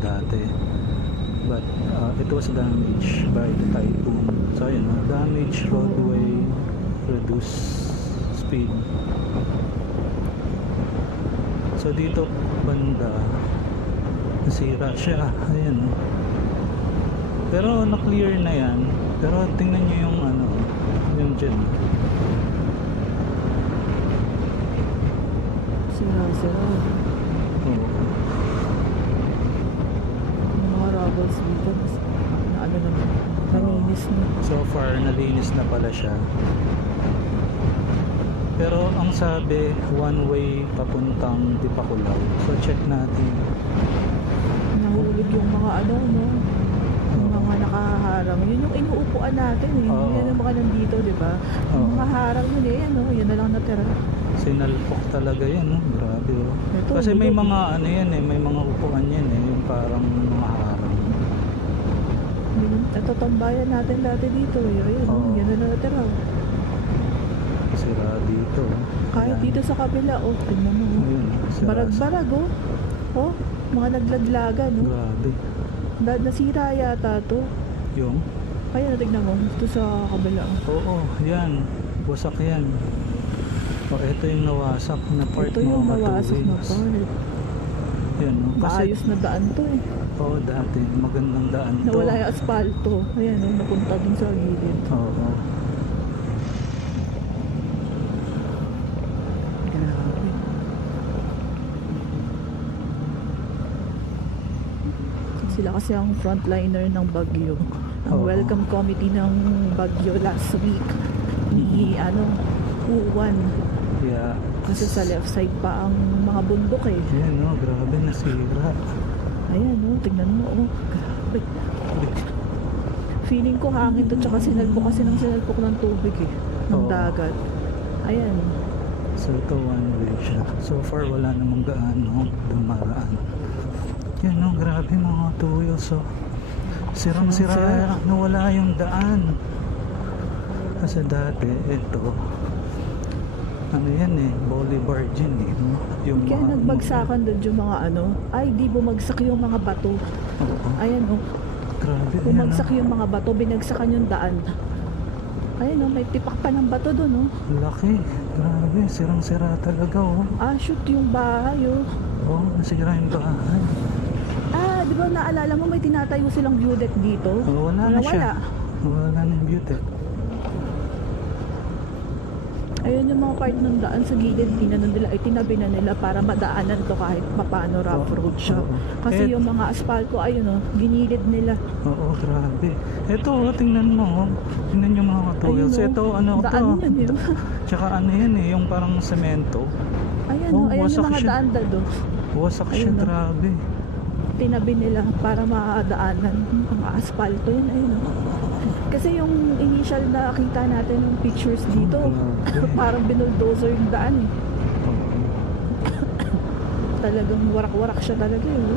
dati. But it was damaged by the typhoon. So ayun, damaged roadway, reduce speed. So dito banda nasira siya, ayan. Pero na-clear na yan. Pero tingnan nyo yung ano, yung dyan. Sira. Oo. Mga rubbles dito. Ano naman, nalinis na. So far, nalinis na pala siya. Pero ang sabi, one way papuntang Dipakulaw. So check natin. Nahulog yung mga ano, no? Yung mga nakaharang. Yun yung inuupuan natin eh. Yan yung mga nandito, di ba? Yung mga harang yun eh, ano? Yun na lang natira. Sinalpok talaga yan, no? Grabe, oh. Ito, Kasi may bulog. mga ano yan eh, may mga upuan yan eh, yung parang mga harang. Ito tambayan natin dati dito eh. Ayun, yan na lang natira. Sira dito. Kahit Ayan. dito sa kabila, oh, tingnan mo. Ayun, sira. Barag-barag, oh. Oh, mga naglaglagan, no? Grabe. Nasira yata to. Yung? Kaya tignan mo, ito sa kabila. Oo, yan. Wasak yan. O, ito yung nawasak na part Ito yung mga nawasak na two-wheels. part. Yan, no? Kasi, Maayos na daan to eh. oo, dati. Magandang daan to. Nawala yung asfalto. Ayan, oh, napunta din sa gilid. Oo. Grabe. Sila kasi ang frontliner ng Baguio. Ang Oo. welcome committee ng Baguio last week. Ni Uwan. Yeah. Kasi sa left side pa ang mga bundok eh. Yan, no? Grabe, nasira. Ayan, oh, tignan mo, oh. Grabe. Feeling ko hangin to, tsaka sinalpok ng tubig eh. Ng Oo. dagat. Ayan. So, ito one way siya. So far, wala namang gaano dumaraan. Yan, no? Grabe mga two-wheels, so sirang-sira, nawala yung daan. Kasi dati, ito, ano yan eh, boulevard yun eh, no? Yung Kaya mga- nagbagsakan doon yung mga ano, ay di bumagsak yung mga bato. Oo. Ayan oh, Grabe, ayan, bumagsak yung mga bato, binagsakan yung daan. Ayan oh, may tipak pa ng bato doon oh. laki. Grabe, sirang-sira talaga, oh. Ah, shoot yung bahay oh. Oh, nasira yung bahay. Ah, di ba naalala mo may tinatayo silang view deck dito? Oh, wala na siya. Nawala. Wala na yung beauty. Ayun yung mga part ng daan sa gilid, tinabi na nila para madaanan to kahit papaano rough road siya. Kasi yung mga asfalto, ayun oh, ginilid nila. Oo, grabe. Ito, oh, tingnan mo, oh. Tingnan yung mga two-wheels. Ayun, oh. Ito, ano Daan to? yan, yun. Tsaka ano yan eh, yung parang semento. Ayan Oh, oh, ayan wasak yung mga siya. daan dado. Wasak siya, Ayun, oh. grabe. Tinabi nila para madaanan ang asfalto yun, ayun oh. Kasi yung initial na kita natin yung pictures dito, Grabe. parang binuldozer yung daan eh. Oo. Talagang warak-warak siya talaga eh.